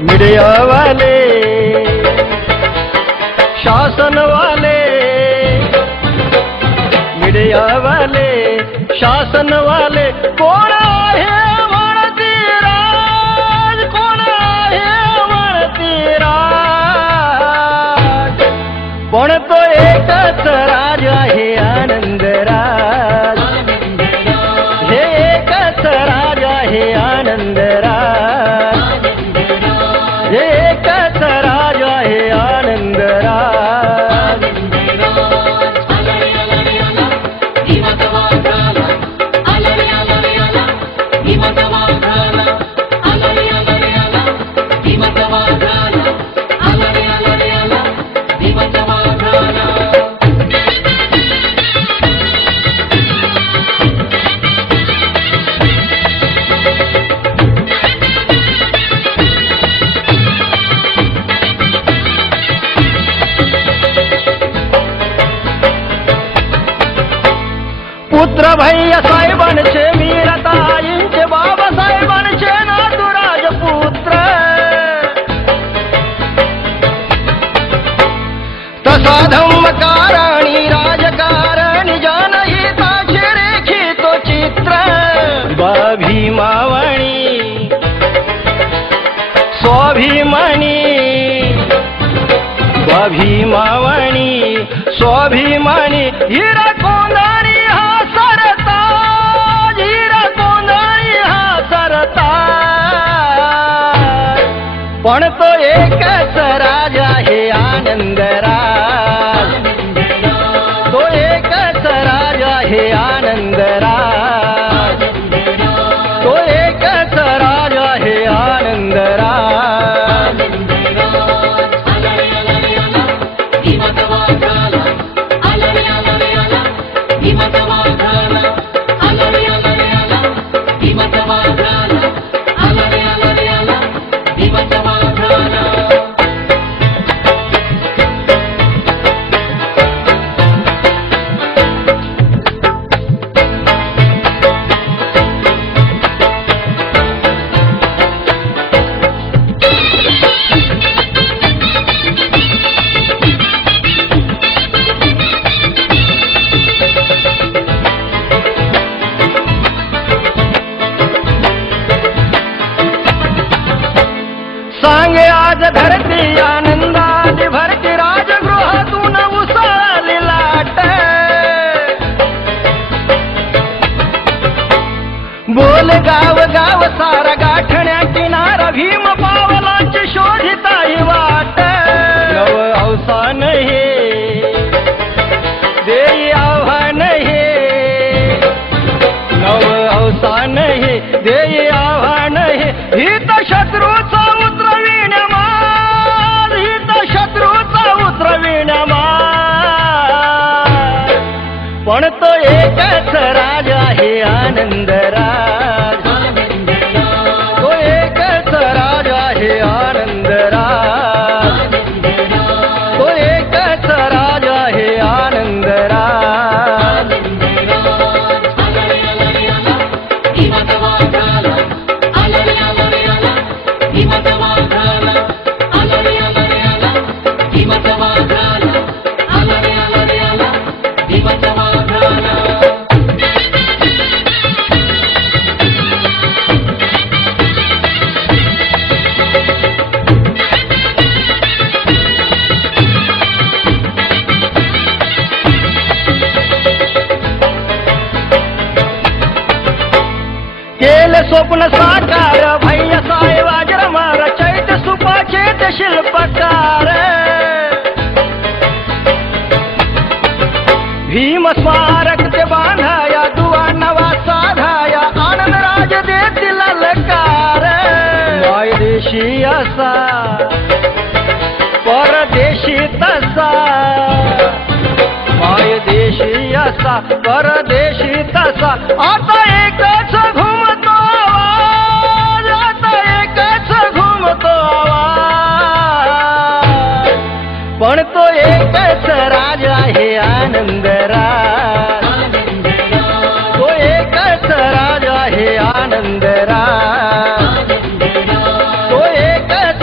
मीडियावाले शासनवाले, मीडियावाले शासनवाले, कोण आहे म्हणती राज, कोण आहे म्हणती राज, पण तो एकच राज आहे आनंदराज, हे एकच राज आहे आनंदराज, हे एकच राज आहे आनंदराज. पुत्र भैया साहेबांचे, मीराताईंचे, बाबासाहेबांचे नातू राजपुत्र, तसा धम्मकारणी राजकारणी जनहिताचे रेखितो चित्र. भीमावणी स्वाभिमानी, भीमावणी स्वाभिमानी, हिरा कोंदारी हा सरताज, हिरा कोंदारी हा सरताज, पण तो एकच राज आहे आनंदराज, तो एकच राज आहे आनंदराज, तो एकच राज आहे आनंदराज. सांगे आज धरती आनंदाची भरती, राजगृहातून उसळली लाट, बोल गाव गाव सारा गाठण्या किनारा, भीम पावलांची शोधिता ही वाट. नव अवसान हे देई आव्हान हे, नव अवसान हे देई आव्हान हे, हित शत्रूचा उतरविण्यामार, हित शत्रूचा उतरविण्यामार, पण तो एकच राज आहे आनंदराज, तो एकच राज आहे आनंदराज, तो एकच राज आहे आनंदराज. केले स्वप्न साकार भैया साहेब आजरमार, चैत सुपाचेत शिल्पकार, भीम स्मारक ते बांधाया, दुवा नवा साधाया, आनंदराज देतील ललकार. मायदेशी असा परदेशी तसा, मायदेशी असा परदेशी तसा, आता एकच घुमतो आवाज, आता एकच घुमतो आवाज, पण तो एकच राज आहे आनंदराज, तो एकच राज आहे आनंदराज, तो एकच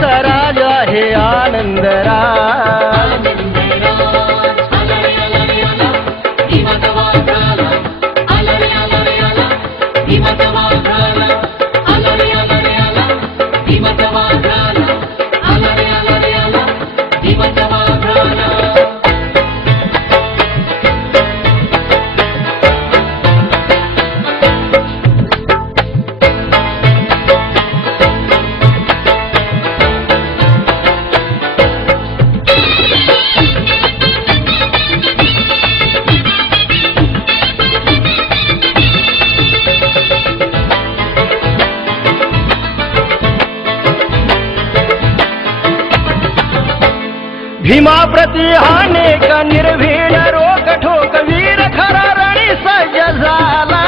भीमाप्रती अनेक निर्भीड रोक ठोक वीर खरा रणी सज्ज झाला.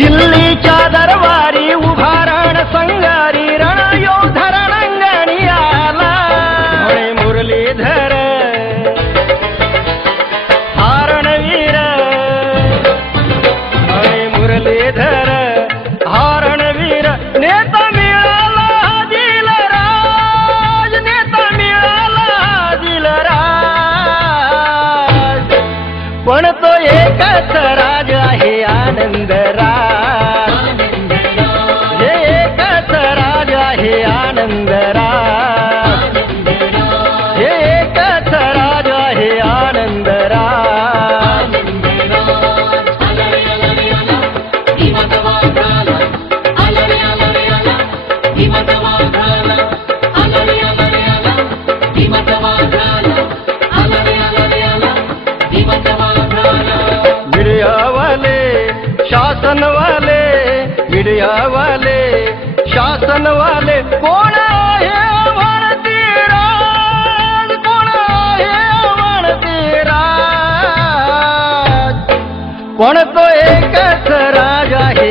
दिल्लीच्या दरबारी उभा रण संगारी रणयोद्धा रणांगणी आला. म्हणे मुरलीधर हा रणवीर, म्हणे मुरलीधर हा रणवीर. नेता मिळाला हा दिलराज, नेता मिळाला हा दिलराज. पण तो एकच राज आहे आनंदराज, हे एकच राज आहे आनंदराज, हे एकच राज आहे आनंदराज. मीडियावाले शासनवाले, मीडियावाले शासनवाले कोण आहे म्हणती राज, कोण आहे म्हणती राज. पण तो एकच राज आहे